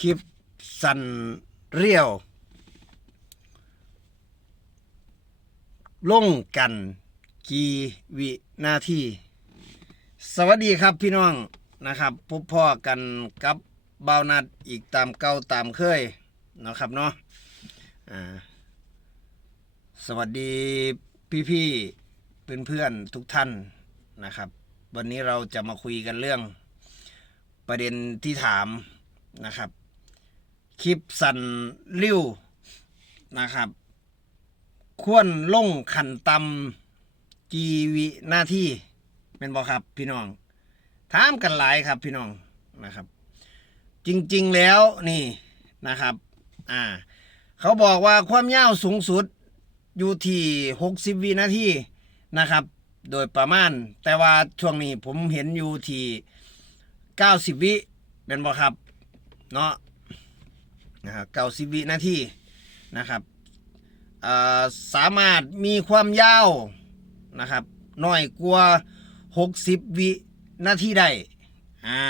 คลิปสันเรียว ลงกันกี่วินาทีสวัสดีครับพี่น้องนะครับพบพ่อกันกับเบานัดอีกตามเก่าตามเคยนะครับเนาะสวัสดีพี่ๆเพื่อนๆทุกท่านนะครับ วันนี้เราจะมาคุยกันเรื่องประเด็นที่ถามนะครับ คลิปสันริ้วนะครับควรลงขันตำกีวิหน้าที่เป็นบอครับพี่น้องถามกันหลายครับพี่น้องนะครับ จริงๆแล้วนี่นะครับอ่าเขาบอกว่าความยาวสูงสุดอยู่ที่60 วินาทีนะครับ โดยประมาณ แต่ว่าช่วงนี้ผมเห็นอยู่ที่ 90 วิเป็นบ่ครับเนาะ นะครับ90วินาทีนะครับสามารถมีความยาวนะครับน้อยกว่า60 วินาทีได้อ่า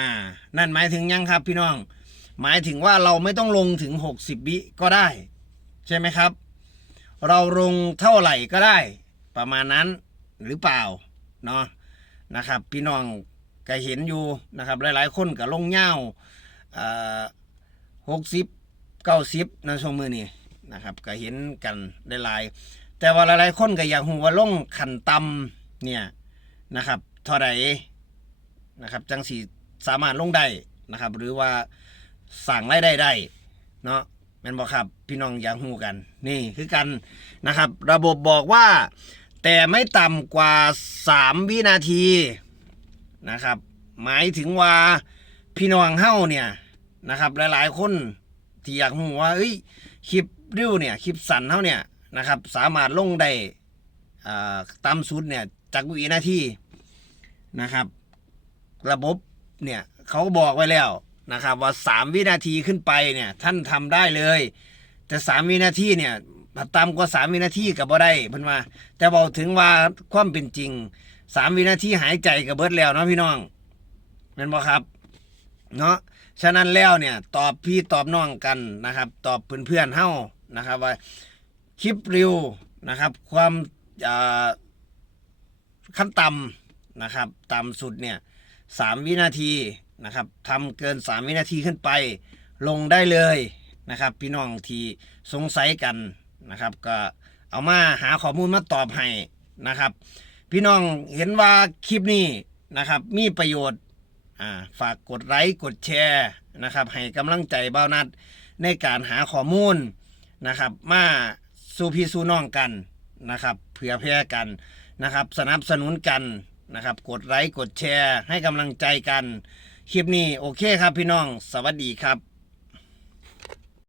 นั่นหมายถึงยังครับพี่น้อง หมายถึงว่าเราไม่ต้องลงถึง 60 วิก็ได้ ใช่ไหมครับ เราลงเท่าไหร่ก็ได้ ประมาณนั้นหรือเปล่าเนาะนะครับ พี่น้องก็เห็นอยู่นะครับ หลายๆ คนก็ลงเงาหกสิบ เก้าสิบในช่วงมือนี้นะครับ ก็เห็นกันได้หลาย แต่ว่าหลายๆคนก็อยากหูว่าลงขันตำเนี่ยนะครับเท่าไรนะครับจังสีสามารถลงได้นะครับ หรือว่าสั่งรายได้ได้เนาะแม่นบอกครับพี่น้องอยากหูกัน นี่คือกันนะครับ ระบบบอกว่า แต่ไม่ต่ำกว่า 3 วินาทีนะครับ หมายถึงว่าพี่น้องเฮ้าเนี่ยนะครับ หลายๆคน ที่อยากหูว่าเอ้ยคลิปริ้วเนี่ยคลิปสั้นเท่าเนี่ยนะครับ สามารถลงได้ตามสุดเนี่ยจากวินาทีนะครับ ระบบเนี่ยเขาบอกไว้แล้วนะครับ ว่า 3 วินาทีขึ้นไปเนี่ยท่านทำได้เลย แต่ 3 วินาทีเนี่ยต่ำกว่า 3 วินาทีกับบ่ได้เพิ่นว่าแต่บอกถึงว่าความเป็นจริง 3 วินาทีหายใจกับเบิดแล้วเนาะพี่น้องแม่นบ่ครับ เนาะฉะนั้นแล้วเนี่ยตอบพี่ตอบน้องกันนะครับ ตอบเพื่อนๆเฮานะครับว่าคลิปเร็วนะครับ ความอ่าขั้นต่ำนะครับต่ำสุดเนี่ยสามวินาทีนะครับทำเกินสามวินาทีขึ้นไป ลงได้เลยนะครับ พี่น้องที่สงสัยกันนะครับ ก็เอามาหาข้อมูลมาตอบให้นะครับ พี่น้องเห็นว่าคลิปนี้นะครับ มีประโยชน์ อ่าฝากกดไลค์กดแชร์นะครับให้กำลังใจเบ้านัดในการหาข้อมูลนะครับ มาสู่พี่สู่น้องกันนะครับเผื่อแพร่กันนะครับ สนับสนุนกันนะครับ กดไลค์กดแชร์ให้กำลังใจกัน คลิปนี้โอเคครับพี่น้อง สวัสดีครับ